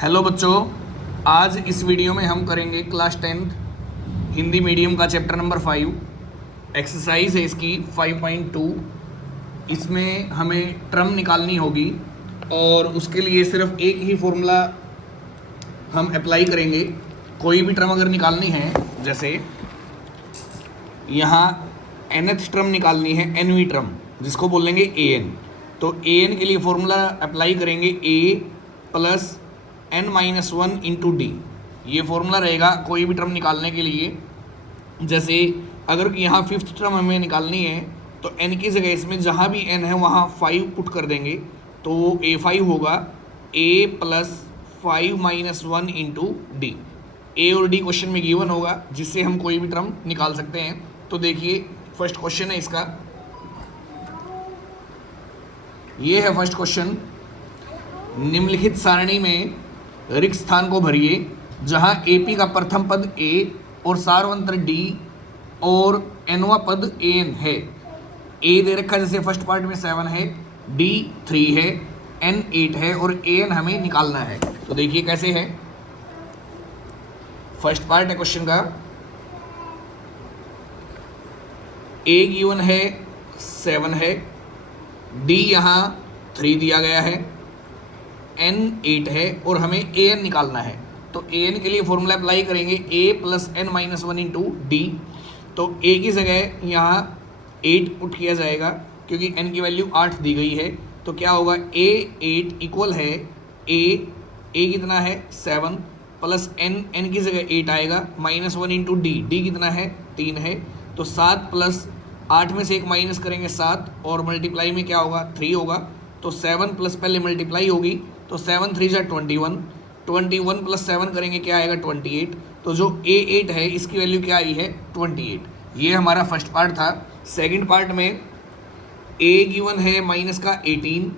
Hello बच्चों, आज इस वीडियो में हम करेंगे क्लास 10th हिंदी मीडियम का चैप्टर नंबर 5। एक्सरसाइज है इसकी 5.2। इसमें हमें ट्रम निकालनी होगी और उसके लिए सिर्फ एक ही फॉर्मूला हम अप्लाई करेंगे। कोई भी ट्रम अगर निकालनी है, जैसे यहाँ nth ट्रम निकालनी है, nवीं ट्रम जिसको बोलेंगे an, तो an के लिए फॉर्मूला अप्लाई करेंगे a plus n-1 into d. ये फॉर्मूला रहेगा कोई भी टर्म निकालने के लिए। जैसे अगर यहाँ फिफ्थ टर्म हमें निकालनी है तो n की जगह इसमें जहाँ भी n है वहाँ 5 पुट कर देंगे, तो वो a5 होगा, a प्लस 5-1 इंटू डी। ए और डी क्वेश्चन में गिवन होगा, जिससे हम कोई भी टर्म निकाल सकते हैं। तो देखिए फर्स्ट क्वेश्चन है इसका, ये है फर्स्ट क्वेश्चन। निम्नलिखित सारणी में रिक्त स्थान को भरिए जहां एपी का प्रथम पद ए और सार्वंत्र डी और एनवा पद एन है। ए दे रखा है, जैसे फर्स्ट पार्ट में 7 है, डी 3 है, एन 8 है और एन हमें निकालना है। तो देखिए कैसे है, फर्स्ट पार्ट है क्वेश्चन का। ए गिवन है 7 है, डी यहाँ 3 दिया गया है, n 8 है और हमें an निकालना है। तो an के लिए फॉर्मूला अप्लाई करेंगे a plus n-1 into D. तो a की जगह यहाँ 8 पुट किया जाएगा क्योंकि n की वैल्यू 8 दी गई है। तो क्या होगा, a 8 इक्वल है a कितना है 7 प्लस n की जगह 8 आएगा, -1 इंटू डी कितना है 3 है। तो 7 प्लस 8 में से एक माइनस करेंगे 7 और मल्टीप्लाई में क्या होगा 3 होगा। तो 7 प्लस पहले मल्टीप्लाई होगी, तो 7 3 जा 21 प्लस 7 करेंगे क्या आएगा 28। तो जो a8 है इसकी वैल्यू क्या आई है 28। ये हमारा फर्स्ट पार्ट था। सेकंड पार्ट में a गिवन है माइनस का 18,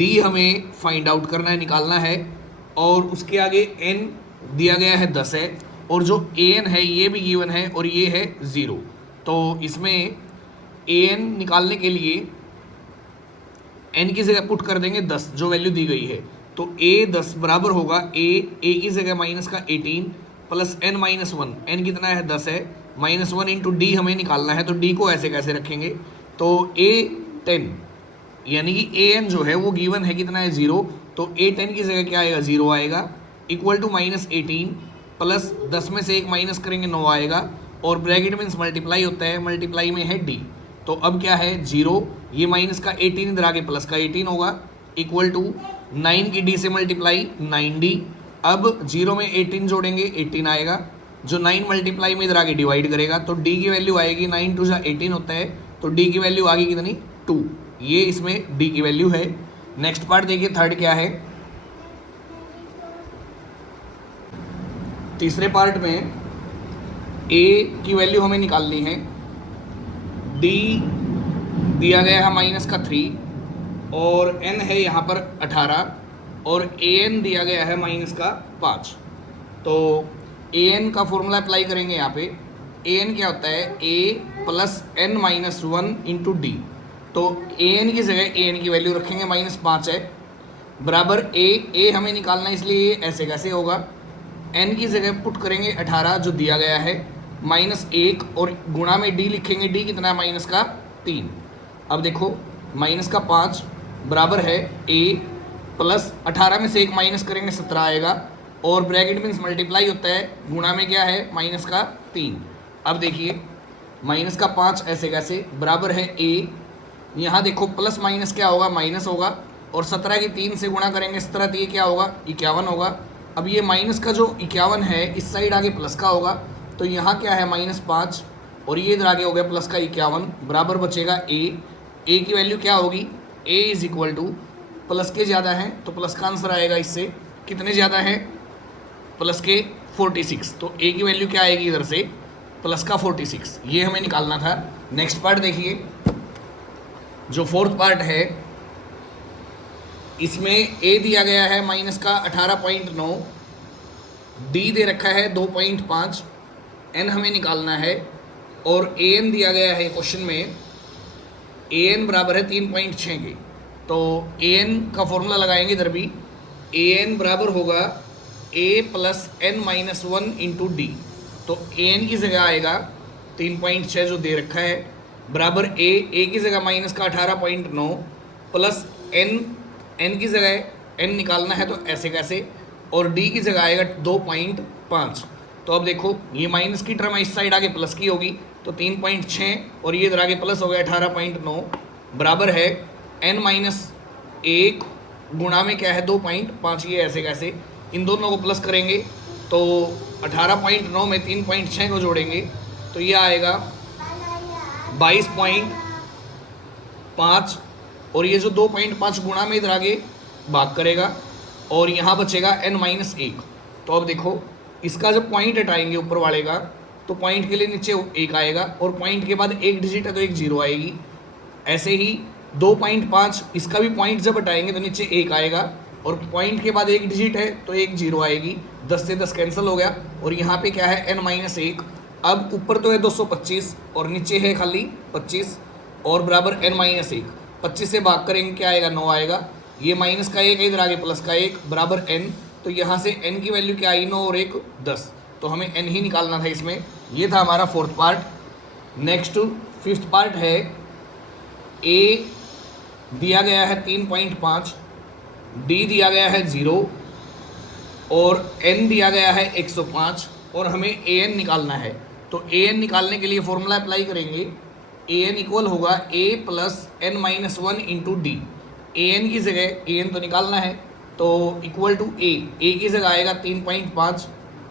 d हमें फाइंड आउट करना है, निकालना है, और उसके आगे n दिया गया है 10 है, और जो an है ये भी गिवन है और ये है 0। तो इसमें an निकालने के लिए n की जगह पुट कर देंगे 10 जो वैल्यू दी गई है। तो a 10 बराबर होगा a की जगह माइनस का 18 प्लस n-1, n कितना है 10 है, -1 इंटू डी हमें निकालना है। तो d को ऐसे कैसे रखेंगे, तो a 10 यानी कि an जो है वो गिवन है कितना है 0, तो a 10 की जगह क्या आएगा 0 आएगा, इक्वल टू -18 प्लस 10 में से एक माइनस करेंगे 9 आएगा, और ब्रैकेट मीन्स मल्टीप्लाई होता है, मल्टीप्लाई में है d। तो अब क्या है 0, ये माइनस का 18 इधर आगे प्लस का 18 होगा, इक्वल टू 9 की डी से मल्टीप्लाई 9d। अब 0 में 18 जोड़ेंगे 18 आएगा, जो 9 मल्टीप्लाई में इधर आगे डिवाइड करेगा, तो d की वैल्यू आएगी 9 2 जा 18 होता है, तो d की वैल्यू आगे कितनी 2। ये इसमें d की वैल्यू है। नेक्स्ट पार्ट देखिए, थर्ड क्या है। तीसरे पार्ट में a की वैल्यू हमें निकालनी है, d दिया गया है माइनस का 3 और n है यहाँ पर 18 और an दिया गया है माइनस का 5। तो an का फॉर्मूला अप्लाई करेंगे यहाँ पे। an क्या होता है a plus n-1 into D. तो an की जगह an की वैल्यू रखेंगे -5 है, बराबर a हमें निकालना है, इसलिए ऐसे कैसे होगा, n की जगह पुट करेंगे 18 जो दिया गया है, -1 और गुणा में d लिखेंगे, d कितना है -3। अब देखो -5 बराबर है a प्लस 18 में से एक माइनस करेंगे 17 आएगा, और ब्रैकेट मीन्स मल्टीप्लाई होता है, गुणा में क्या है -3। अब देखिए -5 ऐसे कैसे, बराबर है a, यहाँ देखो प्लस माइनस क्या होगा माइनस होगा, और 17 की 3 से गुणा करेंगे 17 तो ये क्या होगा 51 होगा। अब ये माइनस का जो 51 है इस साइड आगे प्लस का होगा, तो यहाँ क्या है -5 और ये इधर आगे हो गया प्लस का 51, बराबर बचेगा a की वैल्यू क्या होगी, a is equal to, plus के ज़्यादा है तो प्लस का आंसर आएगा, इससे कितने ज़्यादा है प्लस के 46। तो a की वैल्यू क्या आएगी इधर से प्लस का 46, ये हमें निकालना था। नेक्स्ट पार्ट देखिए, जो फोर्थ पार्ट है, इसमें a दिया गया है माइनस का 18.9, d दे रखा है 2.5, n हमें निकालना है, और an दिया गया है क्वेश्चन में, an बराबर है 3.6 के। तो an का फॉर्मूला लगाएंगे इधर भी, ए एन बराबर होगा A plus N minus one into D. तो ए एन की जगह आएगा 3.6 जो दे रखा है, बराबर ए की जगह माइनस का 18.9 प्लस एन की जगह एन निकालना है तो ऐसे कैसे, और डी की जगह आएगा 2.5। तो अब देखो ये माइनस की टर्म इस साइड आगे प्लस की होगी, तो 3.6 और ये इधर आगे प्लस हो गया 18.9 बराबर है एन माइनस 1 गुणा में क्या है 2.5। ये ऐसे कैसे, इन दोनों को प्लस करेंगे तो 18.9 में 3.6 को जोड़ेंगे तो ये आएगा 22.5, और ये जो 2.5 गुणा में इधर आगे भाग करेगा और यहाँ बचेगा n माइनस 1। तो अब देखो इसका जब पॉइंट हटाएंगे ऊपर वाले का तो पॉइंट के लिए नीचे 1 आएगा, और पॉइंट के बाद एक डिजिट है तो एक 0 आएगी। ऐसे ही 2.5 इसका भी पॉइंट जब हटाएंगे तो नीचे 1 आएगा, और पॉइंट के बाद एक डिजिट है तो एक 0 आएगी। 10 से 10 कैंसिल हो गया, और यहाँ पे क्या है n माइनस 1। अब ऊपर तो है 225 और नीचे है खाली 25, और बराबर n माइनस 1। 25 से भाग करेंगे क्या आएगा 9 आएगा, ये माइनस का 1 है इधर आगे प्लस का 1 बराबर n। तो यहाँ से n की वैल्यू क्या आई 9 और 1 10, तो हमें n ही निकालना था इसमें। ये था हमारा fourth part. Next fifth part है a दिया गया है 3.5, d दिया गया है 0 और n दिया गया है 105, और हमें an निकालना है। तो an निकालने के लिए फॉर्मूला अप्लाई करेंगे। an इक्वल होगा a plus N minus 1 into d. an की जगह an तो निकालना है तो इक्वल टू a की जगह आएगा 3.5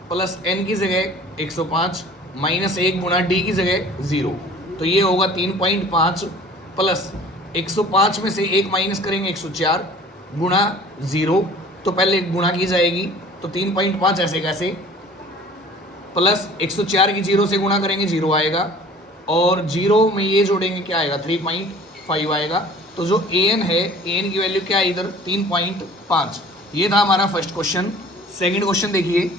प्लस n की जगह 105 माइनस 1 गुणा d की जगह 0। तो ये होगा 3.5 प्लस 105 में से 1 माइनस करेंगे 104 गुणा 0, तो पहले गुणा की जाएगी तो 3.5 ऐसे कैसे, प्लस 104 की 0 से गुणा करेंगे 0 आएगा, और 0 में ये जोड़ेंगे क्या आएगा 3.5 आएगा। तो जो an है an की वैल्यू क्या है इधर 3.5। ये था हमारा फर्स्ट क्वेश्चन। सेकंड क्वेश्चन देखिए,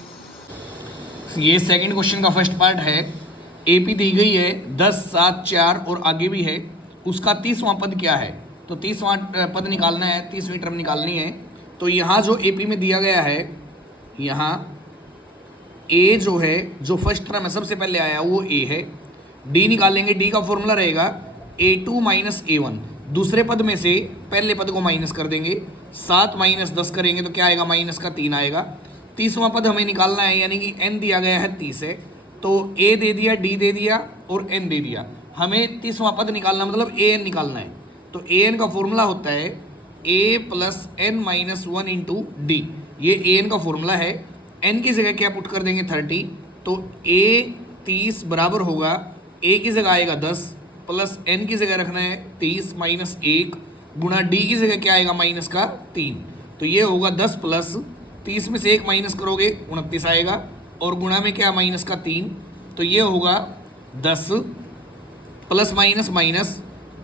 ये सेकंड क्वेश्चन का फर्स्ट पार्ट है। AP दी गई है 10 7 4 और आगे भी है, उसका 30वां पद क्या है। तो 30वां पद निकालना है, 30वीं टर्म निकालनी है। तो यहाँ जो AP में दिया गया है, यहाँ A जो है जो फर्स्ट टर्म है सबसे पहले आया वो A है। D निकालेंगे, D का फॉर्मूला रहेगा A2 माइनस A1। दूसरे पद में से पहले पद को माइनस कर देंगे, 7 माइनस 10 करेंगे तो क्या आएगा माइनस का 3 आएगा। 30वां पद हमें निकालना है, यानी कि n दिया गया है 30 है, तो A दे दिया, D दे दिया और n दे दिया। हमें 30वां पद निकालना मतलब an निकालना है। तो an का फॉर्मूला होता है a plus N minus 1 into d. ये an का फॉर्मूला है। n की जगह क्या पुट कर देंगे 30, तो a 30 बराबर होगा a की जगह आएगा 10 प्लस n की जगह रखना है 30 माइनस 1 गुणा d की जगह क्या आएगा माइनस का 3। तो ये होगा 10 प्लस 30 में से 1 माइनस करोगे 29 आएगा, और गुणा में क्या माइनस का 3। तो ये होगा 10 प्लस माइनस माइनस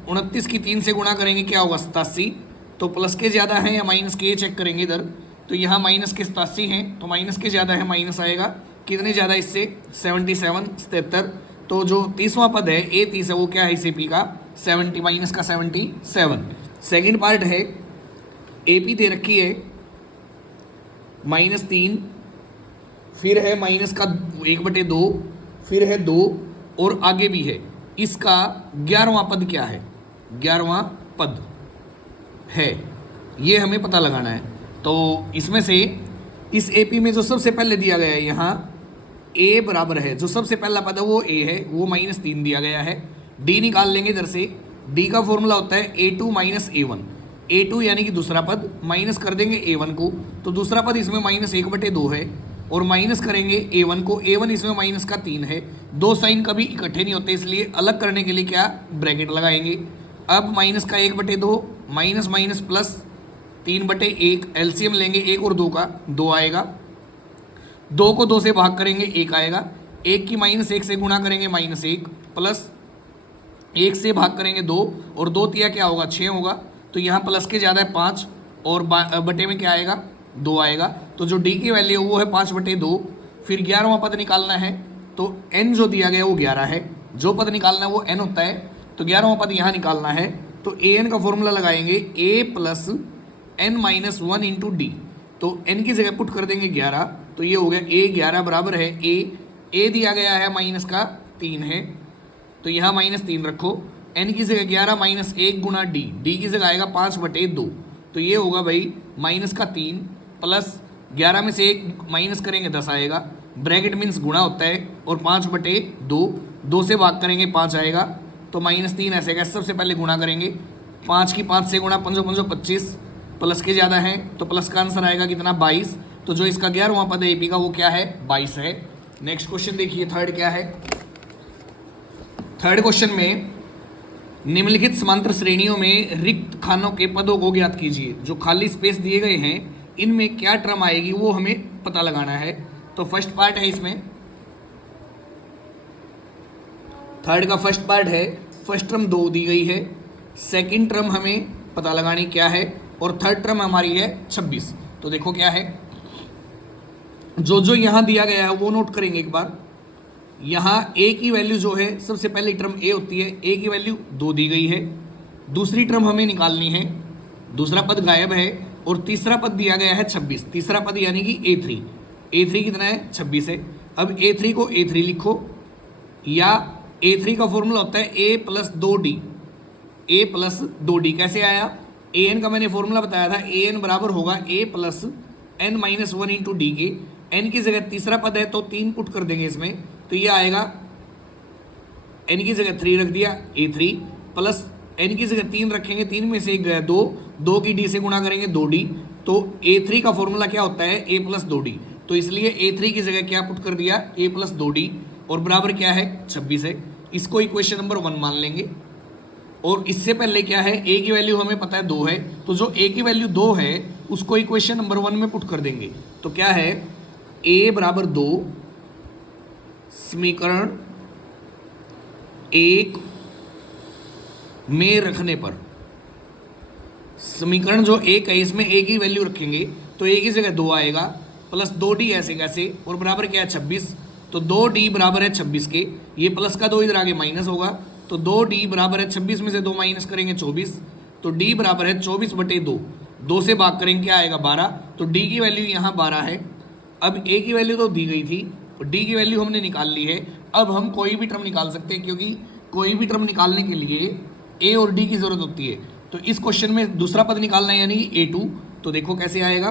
29 की 3 से गुणा करेंगे क्या होगा 87। तो प्लस के ज़्यादा है या माइनस के चेक करेंगे इधर, तो यहाँ माइनस के 87 हैं तो माइनस के ज़्यादा है माइनस आएगा। कितने ज़्यादा इससे 77। तो जो 30वां पद है A 30 है वो क्या है इसे P का 70 माइनस का 77। सेकेंड पार्ट है AP दे रखी है -3, फिर है माइनस का 1/2, फिर है 2 और आगे भी है। इसका 11वां पद क्या है, 11वां पद है, ये हमें पता लगाना है। तो इसमें से इस AP में जो सबसे पहले दिया गया है यहाँ A बराबर है, जो सबसे पहला पद है वो A है, वो -3 दिया गया है। D निकाल लेंगे इधर से, D का फॉर्मूला होता है A2 माइनस A1। A2 यानी कि दूसरा पद, माइनस कर देंगे A1 को, तो दूसरा पद इसमें -1/2 है, और माइनस करेंगे A1 को, A1 इसमें माइनस का 3 है। दो साइन कभी इकट्ठे नहीं होते, इसलिए अलग करने के लिए क्या ब्रैकेट लगाएंगे। अब माइनस का 1/2 माइनस माइनस प्लस 3/1, एलसीएम लेंगे 1 और 2 का, 2 आएगा। 2 को 2 से भाग करेंगे 1 आएगा। 1 की -1 से गुणा करेंगे -1 प्लस 1 से भाग करेंगे 2, और 2 तिया क्या होगा 6 होगा। तो यहाँ प्लस के ज़्यादा है 5, और बटे में क्या आएगा 2 आएगा। तो जो D की वैल्यू है वो है 5/2। फिर 11वां पद निकालना है, तो n जो दिया गया वो 11 है, जो पद निकालना है वो n होता है। तो 11वां पद यहाँ निकालना है, तो an का फॉर्मूला लगाएंगे a plus N minus 1 into D. तो n की जगह पुट कर देंगे 11, तो ये हो गया a11 बराबर है a दिया गया है माइनस का 3 है, तो यहाँ -3 रखो, n की जगह 11 -1 गुना d की जगह आएगा 5/2, तो ये होगा भाई -3 प्लस 11 में से 1 माइनस करेंगे 10 आएगा, ब्रैकेट मीन्स गुणा होता है, और 5/2, 2 से भाग करेंगे 5 आएगा, तो -3 ऐसे कैसे, सबसे पहले गुणा करेंगे, 5 की 5 से गुणा, 5 5 25, प्लस के ज़्यादा है तो प्लस का आंसर आएगा कितना 22, तो जो इसका 11वां पद है एपी का वो क्या है 22 है। नेक्स्ट क्वेश्चन देखिए, थर्ड क्या है। थर्ड क्वेश्चन में निम्नलिखित समांतर श्रेणियों में रिक्त खानों के पदों को ज्ञात कीजिए। जो खाली स्पेस दिए गए हैं इनमें क्या टर्म आएगी वो हमें पता लगाना है। तो फर्स्ट पार्ट है इसमें, थर्ड का फर्स्ट पार्ट है, फर्स्ट टर्म 2 दी गई है, सेकंड टर्म हमें पता लगानी क्या है, और थर्ड टर्म हमारी है 26। तो देखो क्या है, जो जो यहां दिया गया है वो नोट करेंगे एक बार। यहाँ a की वैल्यू जो है, सबसे पहली टर्म a होती है, a की वैल्यू 2 दी गई है, दूसरी टर्म हमें निकालनी है, दूसरा पद गायब है, और तीसरा पद दिया गया है 26, तीसरा पद यानी कि a3 कितना है 26 है। अब a3 को a3 लिखो, या a3 का फॉर्मूला होता है a प्लस 2d, कैसे आया, an का मैंने फॉर्मूला बताया था, an बराबर होगा a plus n-1 into D के, n की जगह तीसरा पद है तो 3 पुट कर देंगे इसमें, तो ये आएगा n की जगह 3 रख दिया a3 प्लस n की जगह 3 रखेंगे, 3 में से 1 गया 2 की d से गुणा करेंगे 2d, तो a3 का फॉर्मूला क्या होता है a प्लस 2d, तो इसलिए a3 की जगह क्या पुट कर दिया a प्लस 2d, और बराबर क्या है 26 है। इसको इक्वेशन नंबर 1 मान लेंगे। और इससे पहले क्या है, a की वैल्यू हमें पता है 2 है, तो जो a की वैल्यू 2 है उसको इक्वेशन नंबर 1 में पुट कर देंगे। तो क्या है, a बराबर 2 समीकरण 1 में रखने पर, समीकरण जो 1 है इसमें a की वैल्यू रखेंगे तो a की जगह 2 आएगा, प्लस 2d ऐसे कैसे, और बराबर क्या है 26, तो 2d बराबर है 26 के, ये प्लस का 2 इधर आगे माइनस होगा, तो 2d बराबर है 26 में से 2 माइनस करेंगे 24, तो d बराबर है 24/2, 2 से भाग करेंगे क्या आएगा 12, तो d की वैल्यू यहाँ 12 है। अब a की वैल्यू तो दी गई थी, और d की वैल्यू हमने निकाल ली है। अब हम कोई भी टर्म निकाल सकते हैं, क्योंकि कोई भी टर्म निकालने के लिए a और d की जरूरत होती है। तो इस क्वेश्चन में दूसरा पद निकालना है यानी कि a2, तो देखो कैसे आएगा,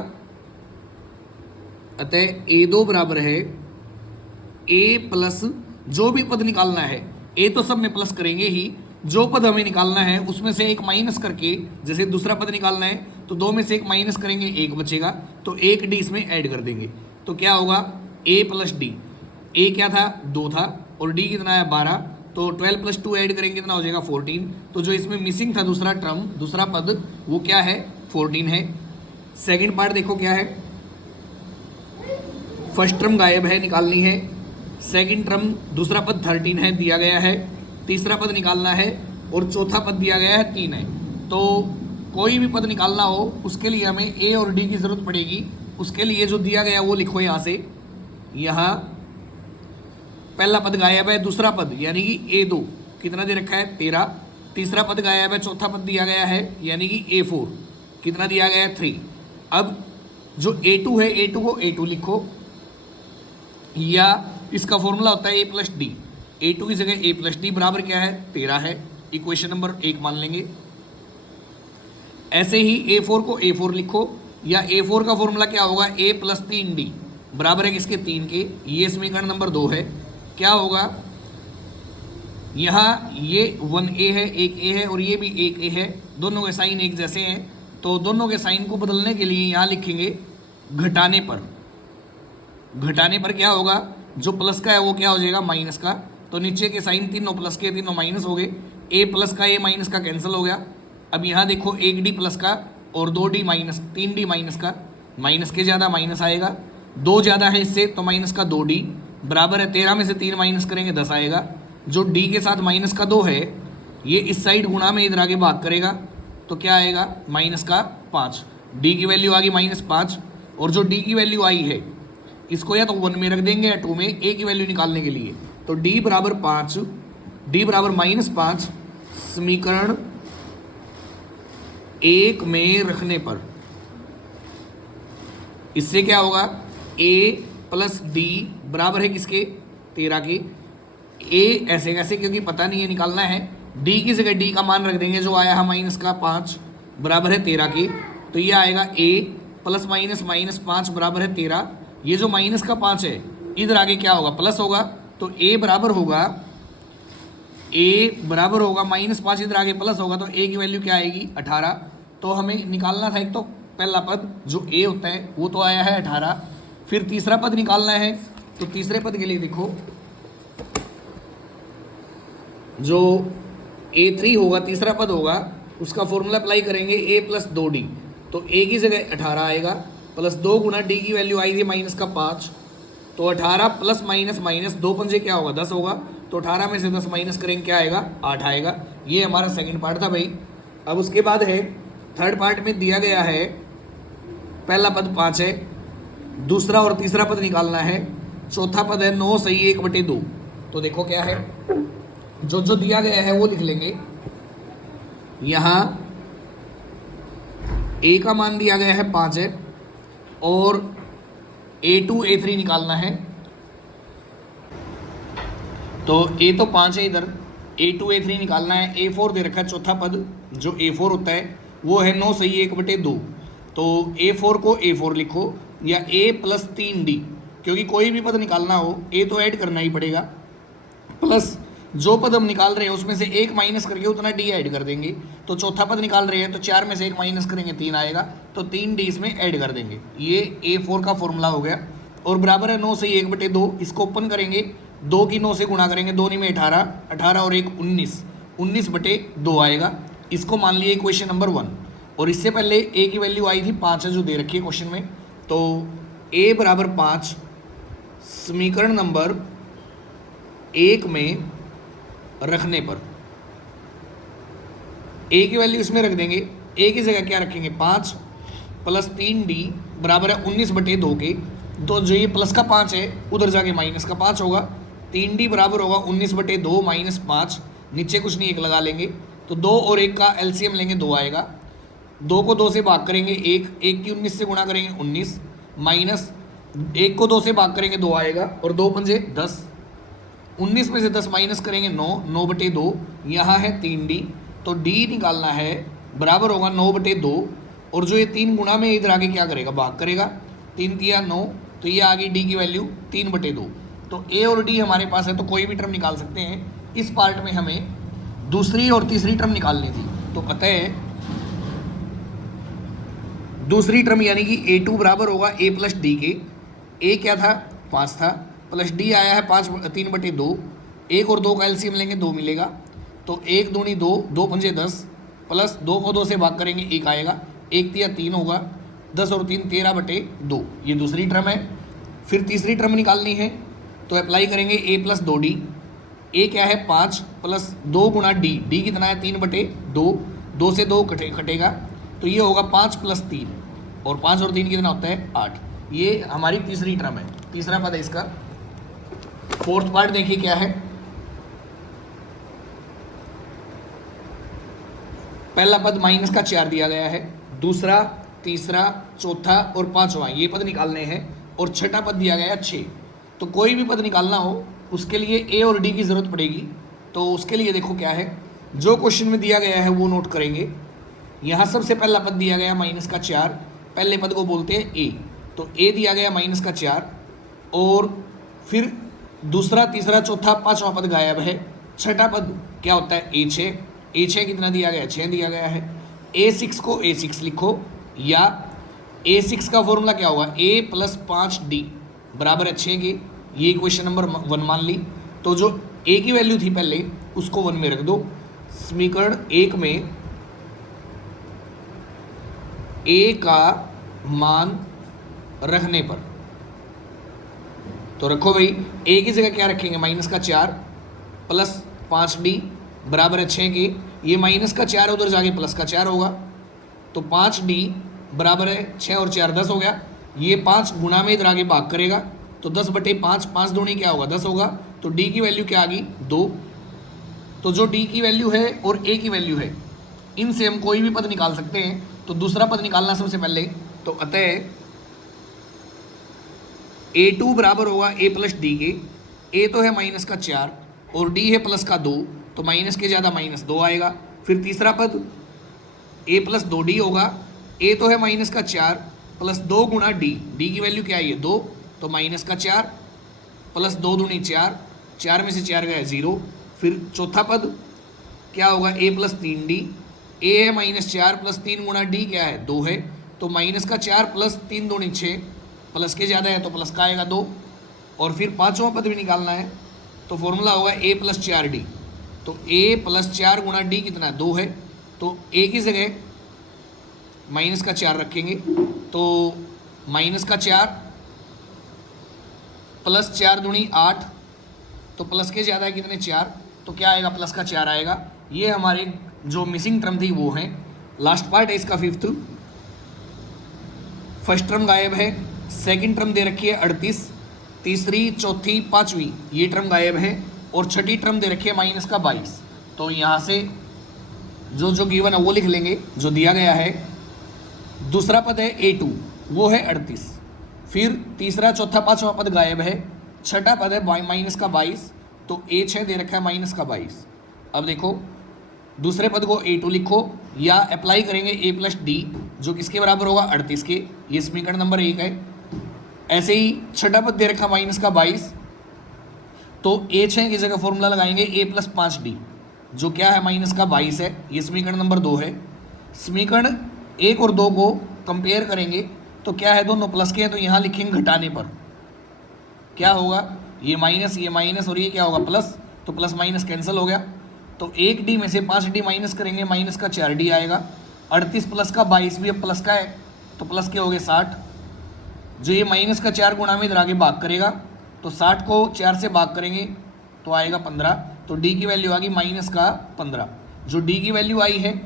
अतः a2 बराबर है a प्लस, जो भी पद निकालना है a तो सब में प्लस करेंगे ही, जो पद हमें निकालना है उसमें से एक माइनस करके, जैसे दूसरा पद निकालना है तो 2 में से 1 माइनस करेंगे 1 बचेगा, तो 1d इसमें ऐड कर देंगे, तो क्या होगा a प्लस d, a क्या था 2 था और d कितना है 12, तो 12 प्लस 2 ऐड करेंगे कितना हो जाएगा 14, तो जो इसमें मिसिंग था दूसरा टर्म, दूसरा पद, वो क्या है 14 है। सेकंड पार्ट देखो क्या है, फर्स्ट टर्म गायब है, निकालनी है, सेकंड टर्म दूसरा पद 13 है दिया गया है, तीसरा पद निकालना है, और चौथा पद दिया गया है 3 है। तो कोई भी पद निकालना हो उसके लिए हमें a और d की जरूरत पड़ेगी। उसके लिए जो दिया गया वो लिखो यहाँ से, यहाँ पहला पद गायब है, दूसरा पद यानी कि a2 कितना दे रखा है 13, तीसरा पद गायब है, चौथा पद दिया गया है यानी कि a4 कितना दिया गया है 3। अब जो a2 है a2 को a2 लिखो, या इसका फॉर्मूला होता है a प्लस डी, a2 की जगह a प्लस डी बराबर क्या है 13 है, इक्वेशन नंबर 1 मान लेंगे। ऐसे ही a4 को a4 लिखो, या a4 का फॉर्मूला क्या होगा a प्लस 3d बराबर है किसके 3 के, ये समीकरण नंबर 2 है। क्या होगा, यहाँ ये 1a है, एक a है और ये भी एक a है, दोनों के साइन एक जैसे हैं, तो दोनों के साइन को बदलने के लिए यहाँ लिखेंगे घटाने पर। घटाने पर क्या होगा, जो प्लस का है वो क्या हो जाएगा माइनस का, तो नीचे के साइन तीनों प्लस के तीनों माइनस हो गए, a प्लस का a माइनस का कैंसिल हो गया। अब यहाँ देखो 1d प्लस का और 2d माइनस 3d माइनस का, माइनस के ज़्यादा माइनस आएगा, 2 ज़्यादा है इससे तो माइनस का 2d बराबर है 13 में से 3 माइनस करेंगे 10 आएगा। जो d के साथ माइनस का 2 है ये इस साइड गुणा में इधर आगे भाग करेगा, तो क्या आएगा माइनस का 5, d की वैल्यू आ गई -5, और जो d की वैल्यू आई है इसको या तो 1 में रख देंगे या 2 में, a की वैल्यू निकालने के लिए, तो d बराबर 5, d बराबर -5 समीकरण 1 में रखने पर, इससे क्या होगा, ए प्लस डी बराबर है किसके, 13 के। ए ऐसे कैसे, क्योंकि पता नहीं है, निकालना है। डी की जगह डी का मान रख देंगे जो आया है माइनस का 5 बराबर है 13 के। तो ये आएगा ए प्लस माइनस माइनस 5 बराबर है 13। ये जो माइनस का 5 है इधर आगे क्या होगा, प्लस होगा। तो ए बराबर होगा -5, इधर आगे प्लस होगा तो ए की वैल्यू क्या आएगी, 18। तो हमें निकालना था एक तो पहला पद जो ए होता है वो तो आया है 18। फिर तीसरा पद निकालना है। तो तीसरे पद के लिए देखो, जो A3 होगा तीसरा पद होगा, उसका फॉर्मूला अप्लाई करेंगे a प्लस 2d। तो a की जगह 18 आएगा, प्लस 2 गुना d की वैल्यू आई थी माइनस का 5। तो 18 प्लस माइनस माइनस 2 पंजे क्या होगा, 10 होगा। तो 18 में से 10 माइनस करेंगे क्या आएगा, 8 आएगा। ये हमारा सेकंड पार्ट था भाई। अब उसके बाद है थर्ड पार्ट में दिया गया है, पहला पद 5 है, दूसरा और तीसरा पद निकालना है, चौथा पद है 9 सही 1/2। तो देखो क्या है, जो जो दिया गया है वो लिख लेंगे। यहाँ a का मान दिया गया है 5 है, और A2 A3 निकालना है। तो a तो 5 है, इधर A2 A3 निकालना है। A4 दे रखा है, चौथा पद जो A4 होता है वो है 9 सही 1/2। तो A4 को A4 लिखो, या a प्लस 3d, क्योंकि कोई भी पद निकालना हो a तो ऐड करना ही पड़ेगा, प्लस जो पद हम निकाल रहे हैं उसमें से एक माइनस करके उतना d ऐड कर देंगे। तो चौथा पद निकाल रहे हैं तो 4 में से एक माइनस करेंगे 3 आएगा, तो 3d इसमें ऐड कर देंगे। ये A4 का फॉर्मूला हो गया। और बराबर है 9 सही 1/2। इसको ओपन करेंगे, 2 की 9 से गुणा करेंगे, 2 में 18, 18 और 1 19, 19/2 आएगा। इसको मान लिए इक्वेशन नंबर 1। और इससे पहले a की वैल्यू आई थी 5 है जो दे रखी है क्वेश्चन में। तो a बराबर 5 समीकरण नंबर 1 में रखने पर a की वैल्यू इसमें रख देंगे। a की जगह क्या रखेंगे, 5 प्लस 3d बराबर है 19/2 के। तो जो ये प्लस का 5 है उधर जाके माइनस का 5 होगा। 3d बराबर होगा 19/2 माइनस 5, नीचे कुछ नहीं 1 लगा लेंगे। तो 2 और 1 का एलसीएम लेंगे, 2 आएगा। 2 को 2 से भाग करेंगे 1, 1 की 19 से गुणा करेंगे 19, माइनस 1 को 2 से भाग करेंगे 2 आएगा, और 2 पंजे 10, 19 में से 10 माइनस करेंगे 9, 9/2। यहाँ है 3d, तो d निकालना है बराबर होगा 9/2। और जो ये 3 गुणा में इधर आगे क्या करेगा, भाग करेगा, 3 तिया 9, तो ये आ गई d की वैल्यू 3/2। तो a और d हमारे पास है, तो कोई भी टर्म निकाल सकते हैं। इस पार्ट में हमें दूसरी और तीसरी टर्म निकालनी थी। तो पता है दूसरी टर्म यानी कि A2 बराबर होगा a प्लस डी के। a क्या था, 5 था, प्लस d आया है 3/2। 1 और 2 का एलसीएम लेंगे, 2 मिलेगा। तो 1 दूनी 2, 2 पंजे 10, प्लस 2 को 2 से भाग करेंगे 1 आएगा, 1 तिया 3 होगा, 10 और 3 13/2। ये दूसरी टर्म है। फिर तीसरी टर्म निकालनी है, तो अप्लाई करेंगे a प्लस 2d। a क्या है 5 प्लस 2 गुणा d कितना है 3/2, 2 से 2 कटेगा, तो ये होगा 5 प्लस 3, और 5 और 3 कितना होता है 8। ये हमारी तीसरी टर्म है, तीसरा पद है इसका। फोर्थ पार्ट देखिए क्या है। पहला पद माइनस का 4 दिया गया है, दूसरा, तीसरा, चौथा और पांचवा ये पद निकालने हैं, और छठा पद दिया गया है 6। तो कोई भी पद निकालना हो उसके लिए a और d की जरूरत पड़ेगी। तो उसके लिए देखो क्या है, जो क्वेश्चन में दिया गया है वो नोट करेंगे। यहाँ सबसे पहला पद दिया गया माइनस का 4, पहले पद को बोलते हैं a। तो a दिया गया माइनस का 4, और फिर दूसरा, तीसरा, चौथा, पांचवा पद गायब है। छठा पद क्या होता है, a6 कितना दिया गया है, 6 दिया गया है। a6 को a6 लिखो, या a6 का फॉर्मूला क्या होगा, a प्लस 5d बराबर है 6 के। ये इक्वेशन नंबर 1 मान ली। तो जो a की वैल्यू थी पहले उसको 1 में रख दो। समीकरण 1 में a का मान रखने पर, तो रखो भाई, a की जगह क्या रखेंगे, माइनस का 4 प्लस 5d बराबर है 6 के। ये माइनस का 4 उधर जाके प्लस का 4 होगा, तो 5d बराबर है 6 और 4 10 हो गया। ये 5 गुणा में इधर आगे भाग करेगा, तो 10/5, 5 दूनी क्या होगा 10 होगा। तो d की वैल्यू क्या आ गई 2। तो जो d की वैल्यू है और a की वैल्यू है, इनसे हम कोई भी पद निकाल सकते हैं। तो दूसरा पद निकालना सबसे पहले, तो अतः A2 बराबर होगा ए प्लस डी के। ए तो है माइनस का 4 और डी है प्लस का 2, तो माइनस के ज़्यादा -2 आएगा। फिर तीसरा पद ए प्लस 2d होगा। ए तो है माइनस का 4 प्लस 2 गुणा डी, डी की वैल्यू क्या है ये 2, तो माइनस का 4 प्लस 2 दूनी 4, 4 में से 4 गया 0। फिर चौथा पद क्या होगा ए प्लस 3d। ए है -4 प्लस 3 गुणा डी क्या है 2 है, तो माइनस का 4 प्लस 3 दूनी 6, प्लस के ज़्यादा है तो प्लस का आएगा 2। और फिर पाँचवा पद भी निकालना है, तो फॉर्मूला होगा ए प्लस 4d। तो ए प्लस 4 गुणा डी कितना है 2 है, तो ए की जगह माइनस का 4 रखेंगे, तो माइनस का 4 प्लस 4 दूनी 8, तो प्लस के ज़्यादा है कितने 4, तो क्या आएगा प्लस का 4 आएगा। ये हमारे जो मिसिंग टर्म थी वो है। लास्ट पार्ट है इसका 5th। फर्स्ट टर्म गायब है, सेकंड टर्म दे रखी है 38, तीसरी चौथी पाँचवीं ये टर्म गायब है, और छठी टर्म दे रखी है माइनस का 22। तो यहाँ से जो जो गिवन है वो लिख लेंगे जो दिया गया है। दूसरा पद है A2 वो है 38, फिर तीसरा चौथा पाँचवा पद गायब है, छठा पद है माइनस का 22, तो A6 दे रखा है माइनस का 22। अब देखो दूसरे पद को A2 लिखो या अप्लाई करेंगे A प्लस डी जो किसके बराबर होगा 38 के, ये समीकरण नंबर 1 है। ऐसे ही छठा पद दे रखा माइनस का 22, तो A6 की जगह फॉर्मूला लगाएंगे A प्लस 5d जो क्या है माइनस का 22 है, ये समीकरण नंबर 2 है। समीकरण 1 और 2 को कंपेयर करेंगे तो क्या है दोनों प्लस के हैं, तो यहाँ लिखेंगे घटाने पर क्या होगा, ये माइनस और ये क्या होगा प्लस, तो प्लस माइनस कैंसिल हो गया। तो 1d में से 5d माइनस करेंगे, माइनस का 4d आएगा। 38 प्लस का 22 भी अब प्लस का है, तो प्लस के हो गए 60। जो ये माइनस का 4 गुणा में इधर आगे भाग करेगा, तो 60 को 4 से भाग करेंगे तो आएगा 15, तो d की वैल्यू आ गई माइनस का 15। जो d की वैल्यू आई है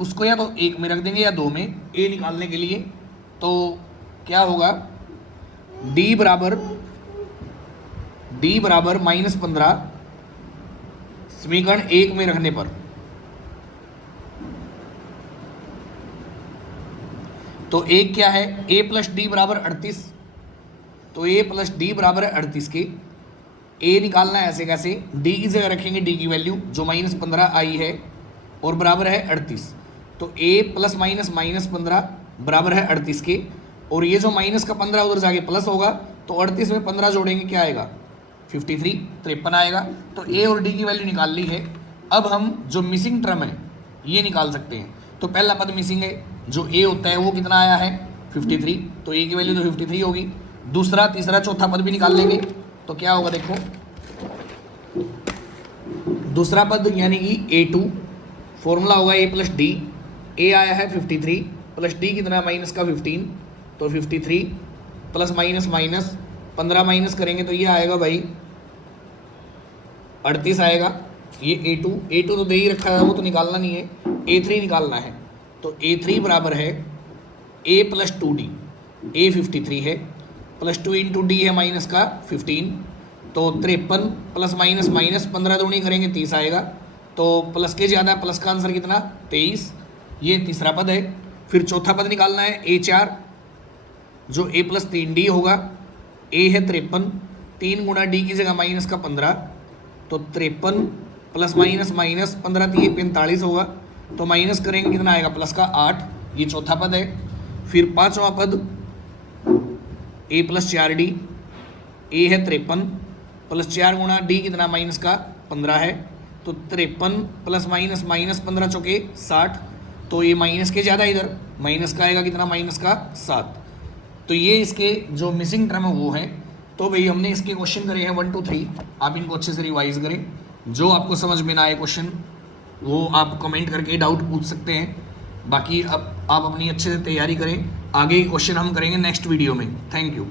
उसको या तो 1 में रख देंगे या 2 में a निकालने के लिए, तो क्या होगा d बराबर -15 समीकरण 1 में रखने पर। तो एक क्या है a प्लस डी बराबर 38, तो a प्लस डी बराबर है 38 के। a निकालना है ऐसे कैसे, d की जगह रखेंगे d की वैल्यू जो -15 आई है और बराबर है 38, तो a प्लस माइनस -15 बराबर है 38 के। और ये जो माइनस का 15 उधर जाके प्लस होगा, तो 38 में 15 जोड़ेंगे क्या आएगा 53 आएगा। तो a और d की वैल्यू निकाल ली है। अब हम जो मिसिंग टर्म है ये निकाल सकते हैं। तो पहला पद मिसिंग है, जो a होता है वो कितना आया है 53, तो a की वैल्यू तो 53 होगी। दूसरा तीसरा चौथा पद भी निकाल लेंगे, तो क्या होगा देखो, दूसरा पद यानी कि A2 फॉर्मूला होगा a प्लस डी। a आया है 53 प्लस d कितना माइनस का 15, तो 53 प्लस माइनस 15 माइनस करेंगे तो ये आएगा भाई 38 आएगा। ये A2 तो दे ही रखा है, वो तो निकालना नहीं है, A3 निकालना है। तो A3 बराबर है a प्लस 2d, a 53 है प्लस 2 इंटू डी है माइनस का 15, तो 53 प्लस माइनस 15 दूनी करेंगे 30 आएगा। तो प्लस के ज़्यादा है, प्लस का आंसर कितना 23, ये तीसरा पद है। फिर चौथा पद निकालना है A4 जो a प्लस 3d होगा। a है 53, 3 गुणा डी की जगह माइनस का 15, तो 53 प्लस माइनस 15 3 45 होगा, तो माइनस करेंगे कितना आएगा प्लस का 8, ये चौथा पद है। फिर पांचवा पद a प्लस 4d, a है 53 प्लस 4 गुणा d कितना माइनस का 15 है, तो 53 प्लस माइनस 15 चौके 60, तो ये माइनस के ज़्यादा इधर माइनस का आएगा कितना माइनस का 7। तो ये इसके जो मिसिंग टर्म है वो है। तो भाई हमने इसके क्वेश्चन करे हैं 1 2 3, आप इनको अच्छे से रिवाइज करें। जो आपको समझ में ना आए क्वेश्चन वो आप कमेंट करके डाउट पूछ सकते हैं। बाकी अब आप अपनी अच्छे से तैयारी करें, आगे क्वेश्चन हम करेंगे नेक्स्ट वीडियो में। Thank you.